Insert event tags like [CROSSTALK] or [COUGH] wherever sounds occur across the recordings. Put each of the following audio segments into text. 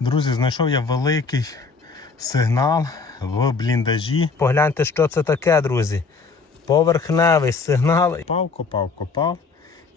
Друзі, знайшов я великий сигнал в бліндажі. Погляньте, що це таке, друзі. Поверхневий сигнал. Копав, копав, копав.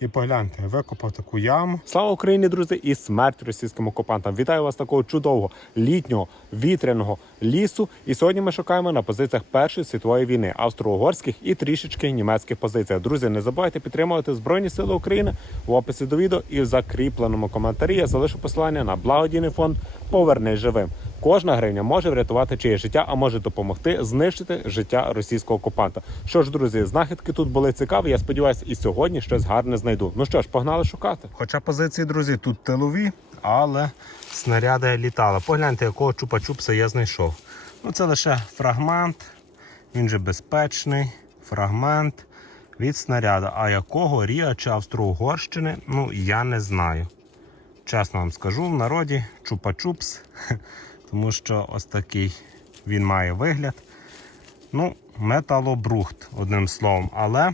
І погляньте, викопав таку яму. Слава Україні, друзі, і смерть російським окупантам. Вітаю вас такого чудового літнього вітряного лісу. І сьогодні ми шукаємо на позиціях Першої світової війни австро-угорських і трішечки німецьких позиціях. Друзі, не забувайте підтримувати Збройні Сили України в описі до відео і в закріпленому коментарі. Я залишу посилання на благодійний фонд Повернись живим. Кожна гривня може врятувати чиє життя, а може допомогти знищити життя російського окупанта. Що ж, друзі, знахідки тут були цікаві. Я сподіваюся, і сьогодні щось гарне знайду. Ну що ж, погнали шукати. Хоча позиції, друзі, тут тилові, але снаряди літали. Погляньте, якого чупа-чупса я знайшов. Ну це лише фрагмент. Він же безпечний. Фрагмент від снаряда. А якого Ріа чи Австро-Угорщини, ну я не знаю. Чесно вам скажу, в народі чупа-чупс, [LAUGHS] тому що ось такий він має вигляд. Ну, металобрухт, одним словом. Але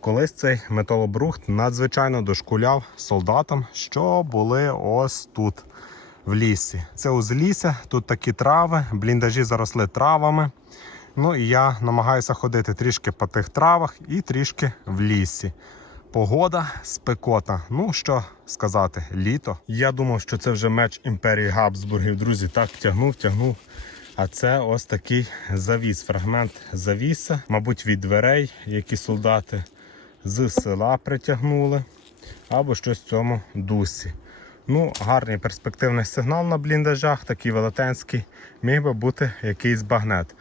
колись цей металобрухт надзвичайно дошкуляв солдатам, що були ось тут, в лісі. Це узлісся, тут такі трави, бліндажі заросли травами. Ну і я намагаюся ходити трішки по тих травах і трішки в лісі. Погода спекота. Ну що сказати, літо. Я думав, що це вже меч імперії Габсбургів. Друзі, так тягнув, тягнув. А це ось такий завіс, фрагмент завіса, мабуть, від дверей, які солдати з села притягнули, або щось в цьому дусі. Ну, гарний перспективний сигнал на бліндажах, такий велетенський, міг би бути якийсь багнет.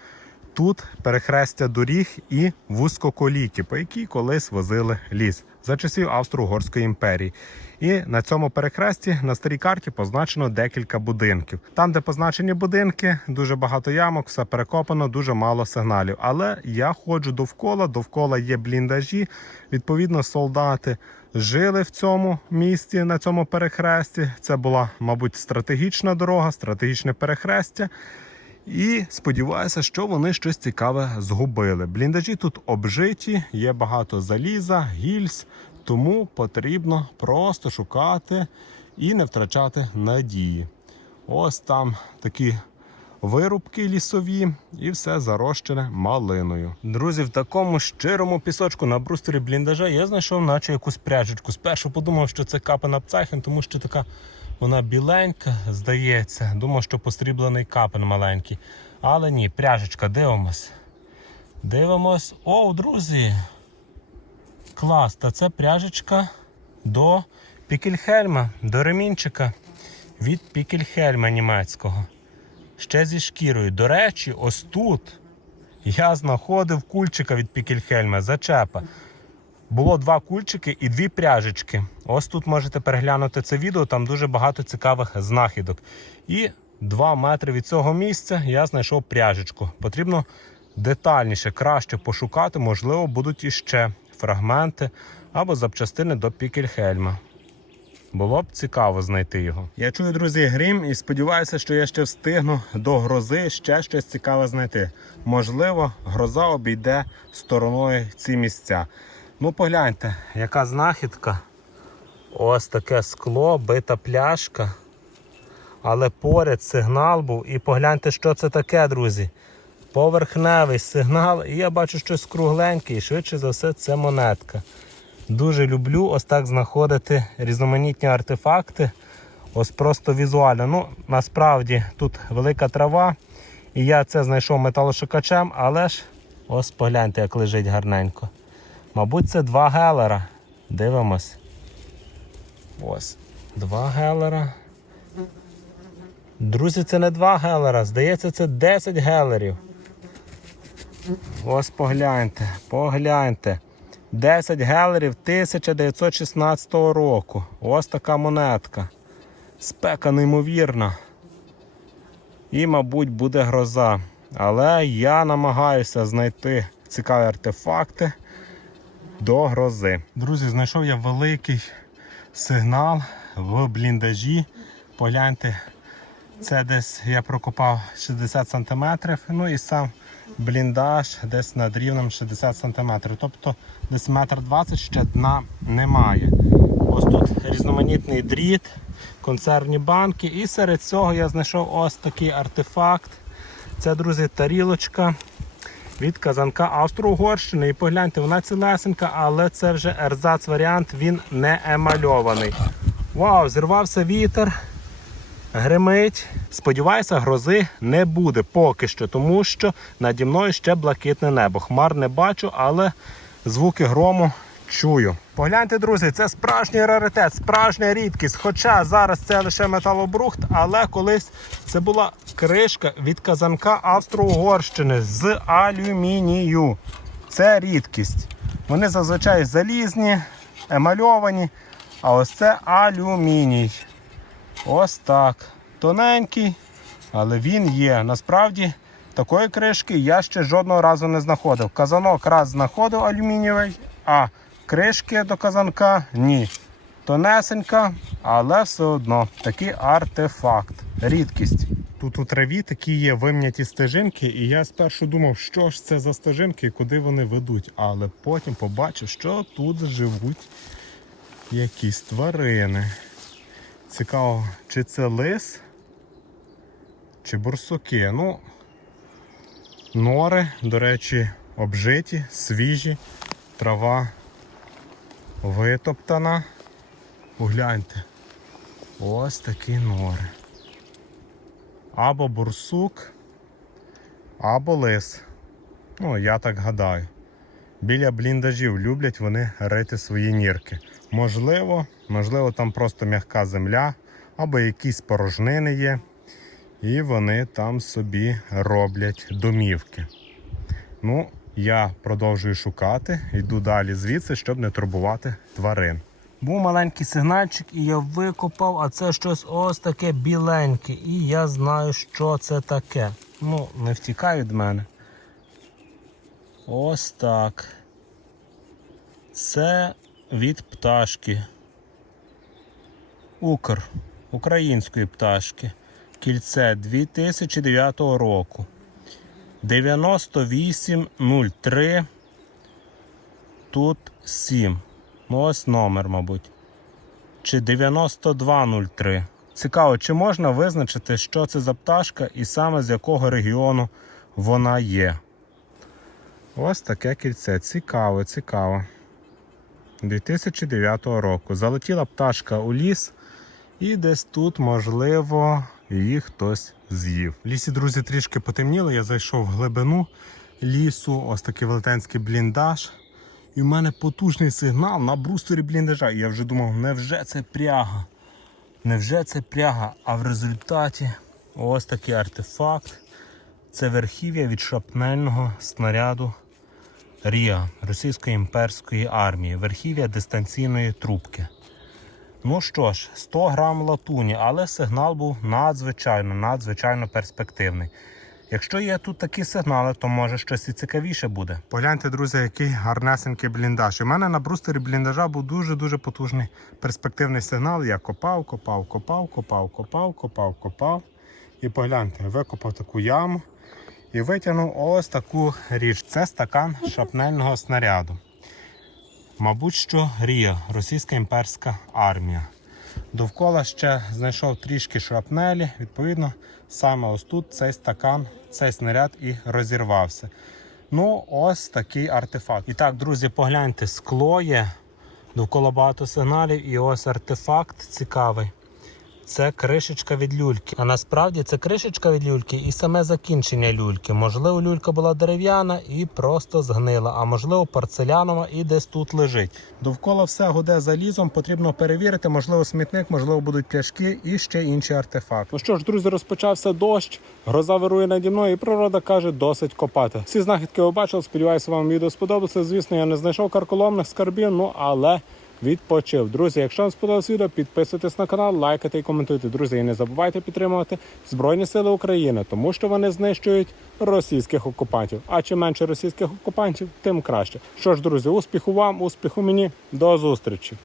Тут перехрестя доріг і вузькоколійки, по якій колись возили ліс за часів Австро-Угорської імперії. І на цьому перехресті на старій карті позначено декілька будинків. Там, де позначені будинки, дуже багато ямок, все перекопано, дуже мало сигналів. Але я ходжу довкола, довкола є бліндажі. Відповідно, солдати жили в цьому місті на цьому перехресті. Це була, мабуть, стратегічна дорога, стратегічне перехрестя. І сподіваюся, що вони щось цікаве згубили. Бліндажі тут обжиті, є багато заліза, гільз, тому потрібно просто шукати і не втрачати надії. Ось там такі вирубки лісові, і все зарощене малиною. Друзі, в такому щирому пісочку на брустері бліндажа я знайшов, наче якусь пряжечку. Спершу подумав, що це капена пцахін, тому що така вона біленька, здається. Думав, що посріблений капен маленький. Але ні, пряжечка, дивимось. Дивимось. О, друзі! Клас! Та це пряжечка до Пікельхельма, до ремінчика від Пікельхельма німецького. Ще зі шкірою. До речі, ось тут я знаходив кульчика від Пікельхельма, зачепа. Було два кульчики і дві пряжечки. Ось тут можете переглянути це відео, там дуже багато цікавих знахідок. І 2 метри від цього місця я знайшов пряжечку. Потрібно детальніше, краще пошукати, можливо, будуть іще фрагменти або запчастини до Пікельхельма. Було б цікаво знайти його. Я чую, друзі, грім і сподіваюся, що я ще встигну до грози ще щось цікаве знайти. Можливо, гроза обійде стороною ці місця. Ну, погляньте, яка знахідка. Ось таке скло, бита пляшка. Але поряд сигнал був. І погляньте, що це таке, друзі. Поверхневий сигнал. І я бачу щось кругленьке, і швидше за все, це монетка. Дуже люблю ось так знаходити різноманітні артефакти. Ось просто візуально. Ну, насправді тут велика трава. І я це знайшов металошукачем, але ж ось погляньте, як лежить гарненько. Мабуть, це два гелера. Дивимось. Ось. Два гелера. Друзі, це не два гелера. Здається, це 10 гелерів. Ось погляньте, погляньте. 10 гелерів 1916 року. Ось така монетка. Спека неймовірна. І, мабуть, буде гроза. Але я намагаюся знайти цікаві артефакти до грози. Друзі, знайшов я великий сигнал в бліндажі. Погляньте, це десь я прокопав 60 см. Ну і сам бліндаж десь над рівнем 60 см. Тобто десь метр 20 ще дна немає. Ось тут різноманітний дріт. консервні банки. І серед цього я знайшов ось такий артефакт. Це, друзі, тарілочка від казанка Австро-Угорщини. І погляньте, вона цілесенька, але це вже ерзац варіант, він не емальований. Вау, зірвався вітер, гримить. Сподіваюся, грози не буде поки що, тому що наді мною ще блакитне небо. Хмар не бачу, але звуки грому чую. Погляньте, друзі, це справжній раритет, справжня рідкість. Хоча зараз це лише металобрухт, але колись це була кришка від казанка Австро-Угорщини з алюмінію. Це рідкість. Вони зазвичай залізні, емальовані, а ось це алюміній. Ось так. Тоненький, але він є. Насправді такої кришки я ще жодного разу не знаходив. Казанок раз знаходив алюмінієвий, а кришки до казанка ні. Тонесенька, але все одно такий артефакт. Рідкість. Тут у траві такі є вимняті стежинки, і я спершу думав, що ж це за стежинки і куди вони ведуть. Але потім побачив, що тут живуть якісь тварини. Цікаво, чи це лис, чи бурсуки. Ну, нори, до речі, обжиті, свіжі, трава витоптана. Погляньте. Ось такі нори. Або бурсук, або лис. Ну, я так гадаю. Біля бліндажів люблять вони рити свої нірки. Можливо, можливо, там просто м'яка земля, або якісь порожнини є. І вони там собі роблять домівки. Ну, я продовжую шукати, йду далі звідси, щоб не турбувати тварин. Був маленький сигнальчик, і я викопав, а це щось ось таке біленьке. І я знаю, що це таке. Ну, не втікай від мене. Ось так. Це від пташки. Укр української пташки. Кільце 2009 року. 9803. Тут 7. Ну, ось номер, мабуть. Чи 9203. Цікаво, чи можна визначити, що це за пташка і саме з якого регіону вона є. Ось таке кільце. Цікаво, цікаво. 2009 року. Залетіла пташка у ліс, і десь тут, можливо, її хтось з'їв. Лісі, друзі, трішки потемніло. Я зайшов в глибину лісу, ось такий велетенський бліндаж. І в мене потужний сигнал на брустері бліндажа. І я вже думав, невже це пряга? Невже це пряга? А в результаті ось такий артефакт. Це верхів'я від шапнельного снаряду Ріа Російської імперської армії. Верхів'я дистанційної трубки. Ну що ж, 100 грам латуні, але сигнал був надзвичайно, надзвичайно перспективний. Якщо є тут такі сигнали, то може щось і цікавіше буде. Погляньте, друзі, який гарнесенький бліндаж. У мене на брустері бліндажа був дуже-дуже потужний перспективний сигнал. Я копав, копав, копав, копав, копав, копав, копав. І погляньте, викопав таку яму і витягнув ось таку річ. Це стакан шапнельного снаряду. Мабуть, що Рія, російська імперська армія. Довкола ще знайшов трішки шрапнелі. Відповідно, саме ось тут цей стакан, цей снаряд і розірвався. Ну, ось такий артефакт. І так, друзі, погляньте, скло є. Довкола багато сигналів, і ось артефакт цікавий. Це кришечка від люльки. А насправді це кришечка від люльки і саме закінчення люльки. Можливо, люлька була дерев'яна і просто згнила, а можливо, порцелянова і десь тут лежить. Довкола все гуде залізом, потрібно перевірити, можливо, смітник, можливо, будуть пляшки і ще інші артефакти. Ну що ж, друзі, розпочався дощ, гроза вирує наді мною, і природа каже, досить копати. Всі знахідки ви бачили, сподіваюся, вам відео сподобалося. Звісно, я не знайшов карколомних скарбів, ну але відпочив. Друзі, якщо вам сподобалось відео, підписуйтесь на канал, лайкайте і коментуйте. Друзі, і не забувайте підтримувати Збройні Сили України, тому що вони знищують російських окупантів. А чим менше російських окупантів, тим краще. Що ж, друзі, успіху вам, успіху мені, до зустрічі.